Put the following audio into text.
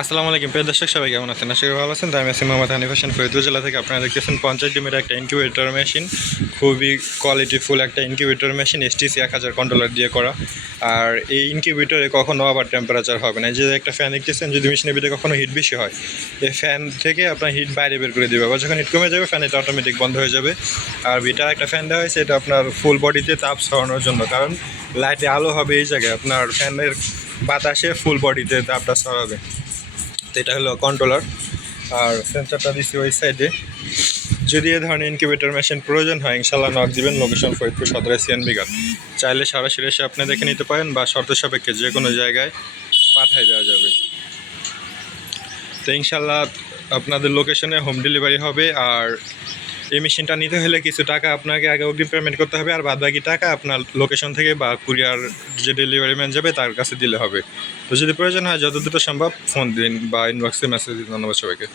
আসসালামু আলাইকুম। প্রিয় দর্শক, সবাই কেমন আছেন? আশা করি ভালো আছেন। আমি আছি মোহাম্মদ হানিফ হোসেন ফরিদপুর জেলা থেকে। আপনারা দেখতেছেন পঞ্চাশ ডিমের একটা ইনকিউবেটর মেশিন খুবই কোয়ালিটিফুল একটা ইনকিউবেটর মেশিন এসটিসি এক হাজার কন্ট্রোলার দিয়ে করা। আর এই ইনকিউবেটরে কখনো আবার টেম্পারেচার হবে না। যে একটা ফ্যান দেখতেছেন, যদি মেশিনের ভিতরে কখনো হিট বেশি হয়, এই ফ্যান থেকে আপনার হিট বাইরে বের করে দেবে। আবার যখন হিট কমে যাবে ফ্যান এটা অটোমেটিক বন্ধ হয়ে যাবে। আর ভিটার একটা ফ্যান দেওয়া হয়েছে, এটা আপনার ফুল বডিতে তাপ সরানোর জন্য। কারণ লাইটে আলো হবে এই জায়গায়, আপনার ফ্যানের বাতাসে ফুল বডিতে তাপটা সরাবে তো এটা হলো কন্ট্রোলার আর সেন্সারটা দিচ্ছি ওই সাইডে যদি এ ধরনের ইনকিউবেটর মেশিন প্রয়োজন হয় ইনশাল্লাহ নক দিবেন। লোকেশন ফরিদপুর সদরে বিঘা চাইলে সরাসরি এসে আপনি দেখে নিতে পারেন বা শর্ত সাপেক্ষে যে কোনো জায়গায় পাঠাই দেওয়া যাবে। তো ইনশাল্লাহ আপনাদের লোকেশনে হোম ডেলিভারি হবে আর এই মেশিনটা নিতে হলে কিছু টাকা আপনাকে আগে অগ্রিম পেমেন্ট করতে হবে, আর বাদ বাকি টাকা আপনার লোকেশন থেকে বা কুরিয়ার যে ডেলিভারি ম্যান যাবে তার কাছে দিলে হবে। তো যদি প্রয়োজন হয়, যত দ্রুত সম্ভব ফোন দিন বা ইনবক্সে মেসেজ দিন। ধন্যবাদ সবাইকে।